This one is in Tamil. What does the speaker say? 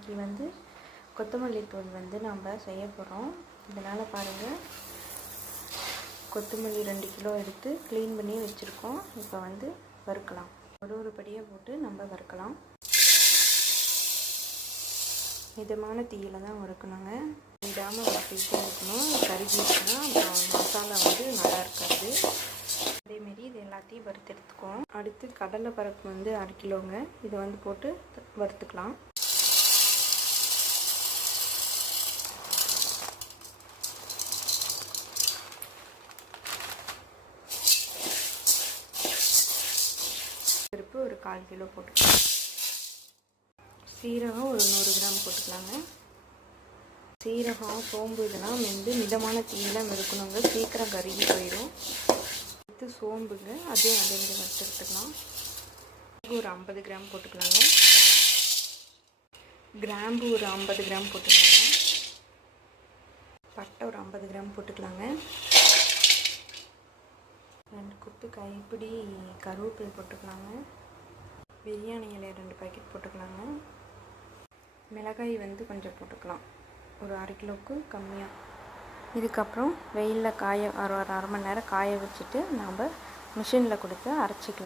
இன்றைக்கி வந்து கொத்தமல்லி தூள் வந்து நம்ம செய்ய போகிறோம். இதனால் பாருங்கள், கொத்தமல்லி 2 கிலோ எடுத்து க்ளீன் பண்ணி வச்சுருக்கோம். இப்போ வந்து வறுக்கலாம். ஒரு படியாக போட்டு நம்ம வறுக்கலாம். மிதமான தீயில் தான் வறுக்கணுங்க. விடாமல் வறுத்துக்கிட்டே இருக்கணும். கருகிடுச்சுன்னா அப்புறம் மசாலா வந்து நல்லா இருக்காது. அதேமாரி இது எல்லாத்தையும் வறுத்து எடுத்துக்குவோம். அடுத்து கடலை பருப்பு வந்து 1/2 கிலோங்க. இதை வந்து போட்டு வறுத்துக்கலாம். பருப்பு ஒரு 1/4 கிலோ போட்டுக்கலாம். சீரகம் ஒரு 100 கிராம் போட்டுக்கலாங்க. சீரகம், சோம்பு இதெல்லாம் வந்து மிதமான தீயில் வறுக்கணுங்க. சீக்கிரம் கருகி போயிடும். அடுத்து சோம்புங்க, அதே மாதிரி வறுத்து எடுத்துக்கலாம். ஒரு 50 கிராம் போட்டுக்கலாங்க. கிராம்பு ஒரு 50 கிராம் போட்டுக்கலாங்க. பட்டை ஒரு 50 கிராம் போட்டுக்கலாங்க. 2 கொத்து கைப்பிடி கருவேப்பிலை போட்டுக்கலாங்க. பிரியாணி இலை 2 பாக்கெட் போட்டுக்கலாங்க. மிளகாய் வந்து கொஞ்சம் போட்டுக்கலாம், ஒரு 1/2 கிலோவுக்கு கம்மியாக. இதுக்கப்புறம் வெயிலில் காய ஒரு 1/2 மணி நேரம் காய வச்சுட்டு நாம் மிஷினில் கொடுத்து அரைச்சிக்கலாம்.